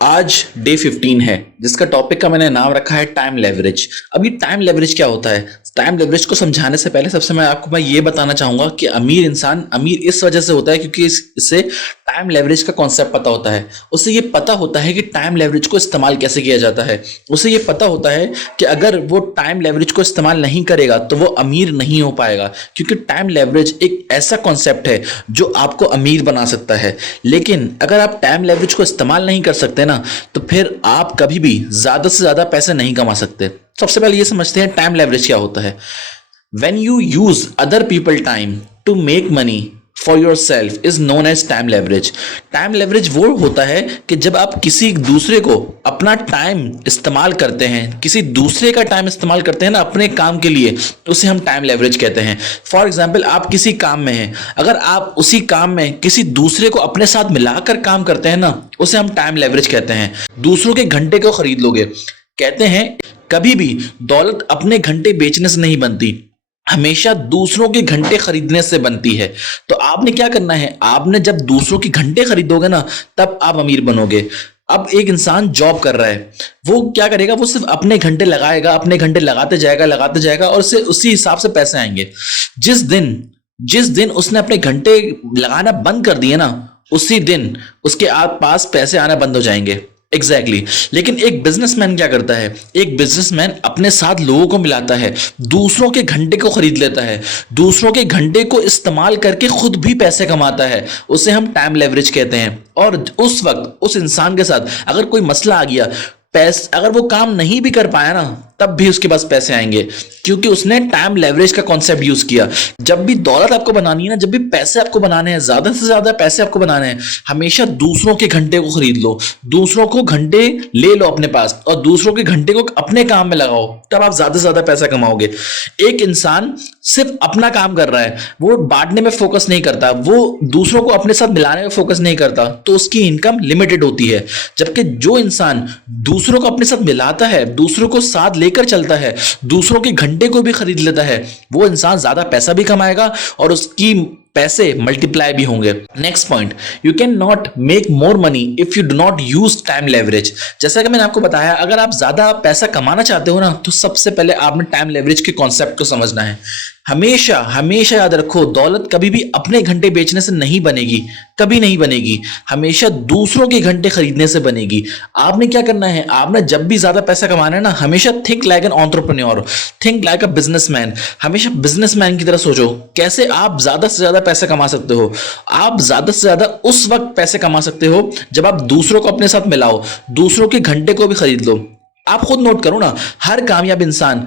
आज डे 15 है जिसका टॉपिक का मैंने नाम रखा है टाइम लेवरेज। अब ये टाइम लेवरेज क्या होता है? टाइम लेवरेज को समझाने से पहले सबसे मैं ये बताना चाहूंगा कि अमीर इंसान अमीर इस वजह से होता है क्योंकि इससे टाइम लेवरेज का कॉन्सेप्ट पता होता है। उसे ये पता होता है कि टाइम लेवरेज को इस्तेमाल कैसे किया जाता है। उसे ये पता होता है कि अगर वो टाइम लेवरेज को इस्तेमाल नहीं करेगा तो वो अमीर नहीं हो पाएगा, क्योंकि टाइम लेवरेज एक ऐसा कॉन्सेप्ट है जो आपको अमीर बना सकता है। लेकिन अगर आप टाइम लेवरेज को इस्तेमाल नहीं कर सकते ना, तो फिर आप कभी भी ज्यादा से ज्यादा पैसे नहीं कमा सकते। सबसे पहले ये समझते हैं टाइम लेवरेज क्या होता है। When you use other people time to make money for yourself is known as time leverage। Time leverage वो होता है कि जब आप किसी दूसरे को अपना टाइम इस्तेमाल करते हैं, किसी दूसरे का टाइम इस्तेमाल करते हैं ना अपने काम के लिए, तो उसे हम टाइम लेवरेज कहते हैं। फॉर एग्जाम्पल, आप किसी काम में हैं, अगर आप उसी काम में किसी दूसरे को अपने साथ मिलाकर काम करते हैं ना, उसे हम टाइम लेवरेज कहते हैं। दूसरों के घंटे को खरीद लोगे। कहते हैं कभी भी दौलत अपने घंटे बेचने से नहीं बनती, हमेशा दूसरों के घंटे खरीदने से बनती है। तो आपने क्या करना है, आपने जब दूसरों के घंटे खरीदोगे ना, तब आप अमीर बनोगे। अब एक इंसान जॉब कर रहा है, वो क्या करेगा, वो सिर्फ अपने घंटे लगाएगा, अपने घंटे लगाते जाएगा और उससे उसी हिसाब से पैसे आएंगे। जिस दिन उसने अपने घंटे लगाना बंद कर दिए ना, उसी दिन उसके पास पैसे आना बंद हो जाएंगे। एग्जैक्टली लेकिन एक बिजनेसमैन क्या करता है, एक बिजनेसमैन अपने साथ लोगों को मिलाता है, दूसरों के घंटे को खरीद लेता है, दूसरों के घंटे को इस्तेमाल करके खुद भी पैसे कमाता है। उसे हम टाइम लेवरेज कहते हैं। और उस वक्त उस इंसान के साथ अगर कोई मसला आ गया, अगर वो काम नहीं भी कर पाया ना, तब भी उसके पास पैसे आएंगे, क्योंकि उसने टाइम लेवरेज का कॉन्सेप्ट यूज किया। जब भी दौलत आपको बनानी है ना, जब भी पैसे आपको बनाने हैं, ज्यादा से ज्यादा पैसे आपको बनाने हैं, हमेशा दूसरों के घंटे को खरीद लो, दूसरों को घंटे ले लो अपने पास और दूसरों के घंटे को अपने काम में लगाओ, तब आप ज्यादा से ज्यादा पैसा कमाओगे। एक इंसान सिर्फ अपना काम कर रहा है, वो बांटने में फोकस नहीं करता, वो दूसरों को अपने साथ मिलाने में फोकस नहीं करता, तो उसकी इनकम लिमिटेड होती है। जबकि जो इंसान दूसरों को अपने साथ मिलाता है, दूसरों को साथ लेकर चलता है, दूसरों के घंटे को भी खरीद लेता है, वो इंसान ज्यादा पैसा भी कमाएगा और उसकी पैसे मल्टीप्लाई भी होंगे। Next point, you can not make more money if you do not use time leverage. जैसा कि मैंने आपको बताया, अगर आप ज्यादा पैसा कमाना चाहते हो ना, तो सबसे पहले आपने टाइम लेवरेज के कॉन्सेप्ट को समझना है। हमेशा हमेशा याद रखो, दौलत कभी भी अपने घंटे बेचने से नहीं बनेगी, कभी नहीं बनेगी, हमेशा दूसरों के घंटे खरीदने से बनेगी। आपने क्या करना है, आपने जब भी ज्यादा पैसा कमाना है ना, हमेशा think like an entrepreneur, think like a businessman. हमेशा बिजनेसमैन की तरह सोचो, कैसे आप ज्यादा से ज्यादा पैसे कमा सकते हो। आप ज्यादा से ज्यादा उस वक्त पैसे कमा सकते हो जब आप दूसरों को अपने साथ मिलाओ, दूसरों के घंटे को भी खरीद लो। आप खुद नोट करो ना, हर कामयाब इंसान,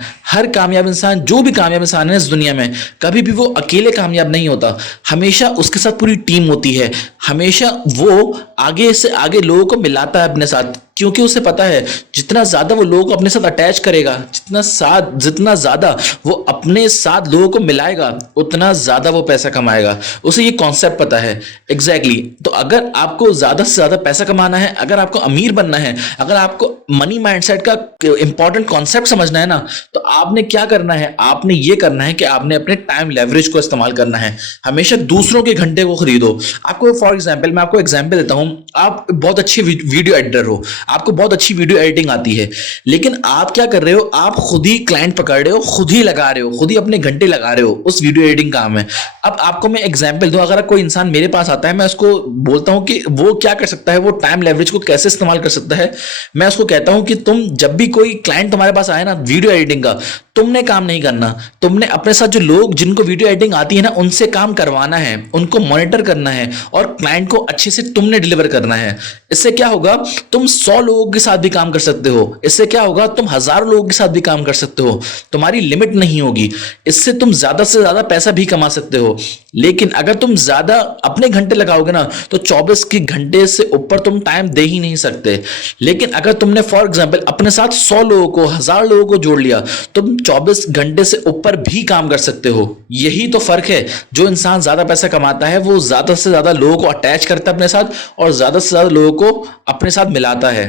जो भी कामयाब इंसान है इस दुनिया में, कभी भी वो अकेले कामयाब नहीं होता। हमेशा उसके साथ पूरी टीम होती है। हमेशा वो आगे से आगे लोगों को मिलाता है अपने साथ, क्योंकि उसे पता है जितना ज्यादा वो लोगों को अपने साथ अटैच करेगा, जितना ज्यादा वो अपने साथ लोगों को मिलाएगा, उतना ज्यादा वो पैसा कमाएगा। उसे ये कॉन्सेप्ट पता है। एग्जैक्टली तो अगर आपको ज्यादा से ज्यादा पैसा कमाना है, अगर आपको अमीर बनना है, अगर आपको मनी माइंडसेट का इंपॉर्टेंट कॉन्सेप्ट समझना है ना, तो आपने क्या करना है, आपने ये करना है कि आपने अपने टाइम लेवरेज को इस्तेमाल करना है। हमेशा दूसरों के घंटे को खरीदो। आपको फॉर एग्जाम्पल, मैं आपको एग्जाम्पल देता हूं, आप बहुत अच्छी वीडियो एडिटर हो, आपको बहुत अच्छी वीडियो एडिटिंग आती है, लेकिन आप क्या कर रहे हो, आप खुद ही क्लाइंट पकड़ रहे हो, खुद ही लगा रहे हो, खुद ही अपने घंटे लगा रहे हो उस वीडियो एडिटिंग काम में। अब आपको मैं एग्जांपल दूं, अगर कोई इंसान मेरे पास आता है, मैं उसको बोलता हूं कि वो क्या कर सकता है, वो टाइम लेवरेज को कैसे इस्तेमाल कर सकता है। मैं उसको कहता हूं कि तुम जब भी कोई क्लाइंट तुम्हारे पास आए ना वीडियो एडिटिंग का, तुमने काम नहीं करना, तुमने अपने साथ जो लोग जिनको वीडियो एडिटिंग आती है ना, उनसे काम करवाना है, उनको मॉनिटर करना है और क्लाइंट को अच्छे से तुमने डिलीवर करना है। इससे क्या होगा, तुम 100 लोगों के साथ भी काम कर सकते हो। इससे क्या होगा, तुम हजारों लोगों के साथ भी काम कर सकते हो, तुम्हारी लिमिट नहीं होगी। इससे तुम ज्यादा से ज्यादा पैसा भी कमा सकते हो। लेकिन अगर तुम ज्यादा अपने घंटे लगाओगे ना, तो 24 के घंटे से ऊपर तुम टाइम दे ही नहीं सकते। लेकिन अगर तुमने फॉर एग्जाम्पल अपने साथ 100 लोगों को, 1000 लोगों को जोड़ लिया, तुम 24 घंटे से ऊपर भी काम कर सकते हो। यही तो फर्क है। जो इंसान ज्यादा पैसा कमाता है, वो ज्यादा से ज्यादा लोगों को अटैच करता है अपने साथ और ज्यादा से ज्यादा लोगों को अपने साथ मिलाता है।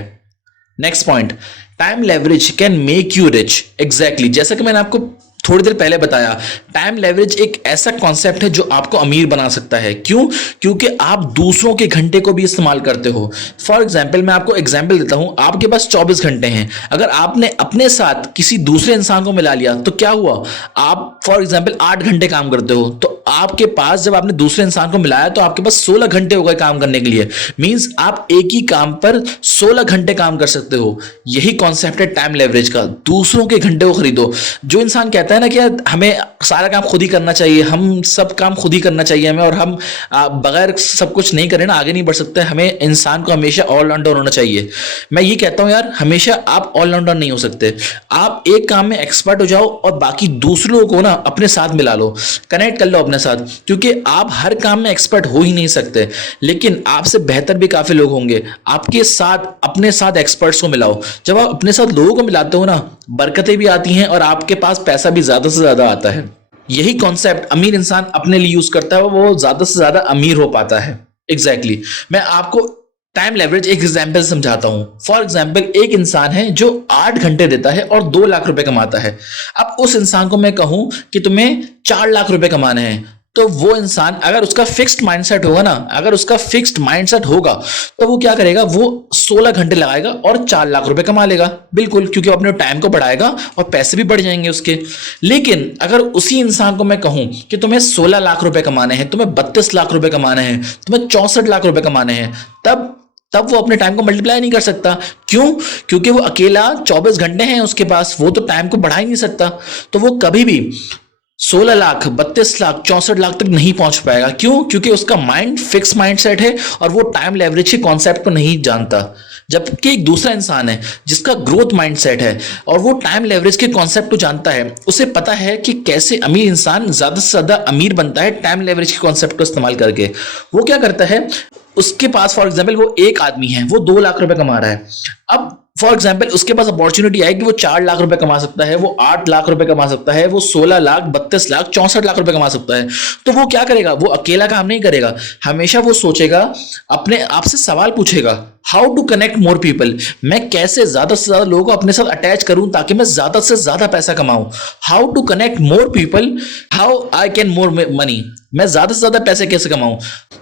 Next point, time leverage can make you rich. Exactly जैसा कि मैंने आपको थोड़ी देर पहले बताया, टाइम लेवरेज एक ऐसा कॉन्सेप्ट है जो आपको अमीर बना सकता है। क्यों? क्योंकि आप दूसरों के घंटे को भी इस्तेमाल करते हो। फॉर एग्जाम्पल, मैं आपको एग्जाम्पल देता हूं, आपके पास 24 घंटे हैं। अगर आपने अपने साथ किसी दूसरे इंसान को मिला लिया तो क्या हुआ? आप फॉर एग्जाम्पल 8 घंटे काम करते हो, तो आपके पास जब आपने दूसरे इंसान को मिलाया तो आपके पास 16 घंटे हो गए काम करने के लिए। मींस आप एक ही काम पर 16 घंटे काम कर सकते हो। यही कॉन्सेप्ट है टाइम लेवरेज का। दूसरों के घंटे को खरीदो। जो इंसान कहता है ना कि हमें सारा काम खुद ही करना चाहिए, हम सब काम खुद ही करना चाहिए हमें, और हम बगैर सब कुछ नहीं करें ना आगे नहीं बढ़ सकते, हमें इंसान को हमेशा ऑलराउंडर होना चाहिए। मैं ये कहता हूं यार, हमेशा आप ऑलराउंडर नहीं हो सकते। आप एक काम में एक्सपर्ट हो जाओ और बाकी दूसरों को ना अपने साथ मिला लो, कनेक्ट कर लो अपने साथ, क्योंकि आप हर काम में एक्सपर्ट हो ही नहीं सकते, लेकिन आपसे बेहतर भी काफी लोग होंगे। आपके साथ अपने साथ एक्सपर्ट्स को मिलाओ। जब आप अपने साथ लोगों को मिलाते हो ना, बरकतें भी आती हैं और आपके पास पैसा भी ज्यादा से ज्यादा आता है। यही कॉन्सेप्ट अमीर इंसान अपने लिए यूज करता है, वो ज्यादा से ज्यादा अमीर हो पाता है। एग्जैक्टली मैं आपको टाइम लेवरेज एक एग्जाम्पल समझाता हूं। फॉर एग्जाम्पल, एक इंसान है जो 8 घंटे देता है और 2 लाख रुपए कमाता है। अब उस इंसान को मैं कहूं कि तुम्हें 4 लाख रुपए कमाने हैं, तो वो इंसान अगर उसका फिक्स्ड माइंडसेट होगा ना, अगर उसका फिक्स्ड माइंडसेट होगा तो वो क्या करेगा, वो 16 घंटे लगाएगा और 4 लाख रुपए कमा लेगा। बिल्कुल, क्योंकि वो अपने टाइम को बढ़ाएगा और पैसे भी बढ़ जाएंगे उसके। लेकिन अगर उसी इंसान को मैं कहूं कि तुम्हें 16 लाख रुपए कमाने हैं, तुम्हें 32 लाख रुपए कमाने हैं, तुम्हें 64 लाख रुपए कमाने हैं, तब वो अपने टाइम को मल्टीप्लाई नहीं कर सकता। क्यों? क्योंकि वो अकेला 24 घंटे हैं उसके पास, वो तो टाइम को बढ़ा ही नहीं सकता। तो वो कभी भी 16 लाख, 32 लाख, 64 लाख तक नहीं पहुंच पाएगा। क्यों? क्योंकि उसका माइंड फिक्स माइंडसेट है और वो टाइम लेवरेज के कॉन्सेप्ट को नहीं जानता। जबकि एक दूसरा इंसान है जिसका ग्रोथ माइंडसेट है और वो टाइम लेवरेज के कॉन्सेप्ट को जानता है। उसे पता है कि कैसे अमीर इंसान ज्यादा से ज्यादा अमीर बनता है टाइम लेवरेज के कॉन्सेप्ट को इस्तेमाल करके। वो क्या करता है, उसके पास फॉर एग्जाम्पल वो एक आदमी है, वो 2 लाख रुपए कमा रहा है। अब फॉर एग्जाम्पल उसके पास अपॉर्चुनिटी आई कि वो 4 लाख रुपए कमा सकता है, वो 8 लाख रुपए कमा सकता है, वो 16 लाख, 32 लाख, 64 लाख रुपए कमा सकता है। तो वो क्या करेगा, वो अकेला काम नहीं करेगा। हमेशा वो सोचेगा, अपने आप से सवाल पूछेगा, how to connect more people. मैं कैसे ज्यादा से ज्यादा लोगों को अपने साथ अटैच करूं ताकि मैं ज्यादा से ज्यादा पैसा कमाऊं। How to connect more people, how I can more money. मैं ज्यादा से ज्यादा पैसे कैसे कमाऊं।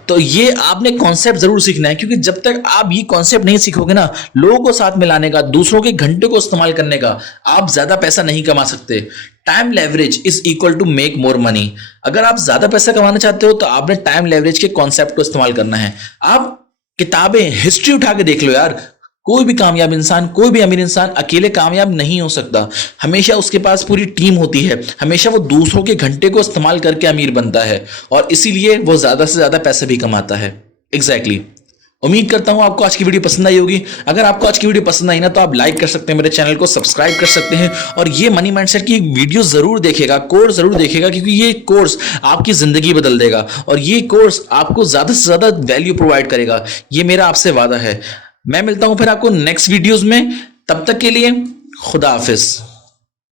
तो ये आपने कॉन्सेप्ट जरूर सीखना है, क्योंकि जब तक आप ये कॉन्सेप्ट नहीं सीखोगे ना, लोगों को साथ मिलाने का, दूसरों के घंटे को इस्तेमाल करने का, आप ज्यादा पैसा नहीं कमा सकते। Time leverage is equal to make more money. अगर आप ज्यादा पैसा कमाना चाहते हो तो आपने टाइम लेवरेज के कॉन्सेप्ट को इस्तेमाल करना है। आप किताबें, हिस्ट्री उठा के देख लो यार, कोई भी कामयाब इंसान, कोई भी अमीर इंसान अकेले कामयाब नहीं हो सकता। हमेशा उसके पास पूरी टीम होती है, हमेशा वो दूसरों के घंटे को इस्तेमाल करके अमीर बनता है और इसीलिए वो ज्यादा से ज्यादा पैसे भी कमाता है। एग्जैक्टली। उम्मीद करता हूं आपको आज की वीडियो पसंद आई होगी। अगर आपको आज की वीडियो पसंद आई ना तो आप लाइक कर सकते हैं, मेरे चैनल को सब्सक्राइब कर सकते हैं और ये मनी माइंडसेट की वीडियो जरूर देखेगा, कोर्स जरूर देखेगा, क्योंकि ये कोर्स आपकी जिंदगी बदल देगा और ये कोर्स आपको ज्यादा से ज्यादा वैल्यू प्रोवाइड करेगा। ये मेरा आपसे वादा है। मैं मिलता हूं फिर आपको नेक्स्ट वीडियोस में। तब तक के लिए खुदा हाफिज।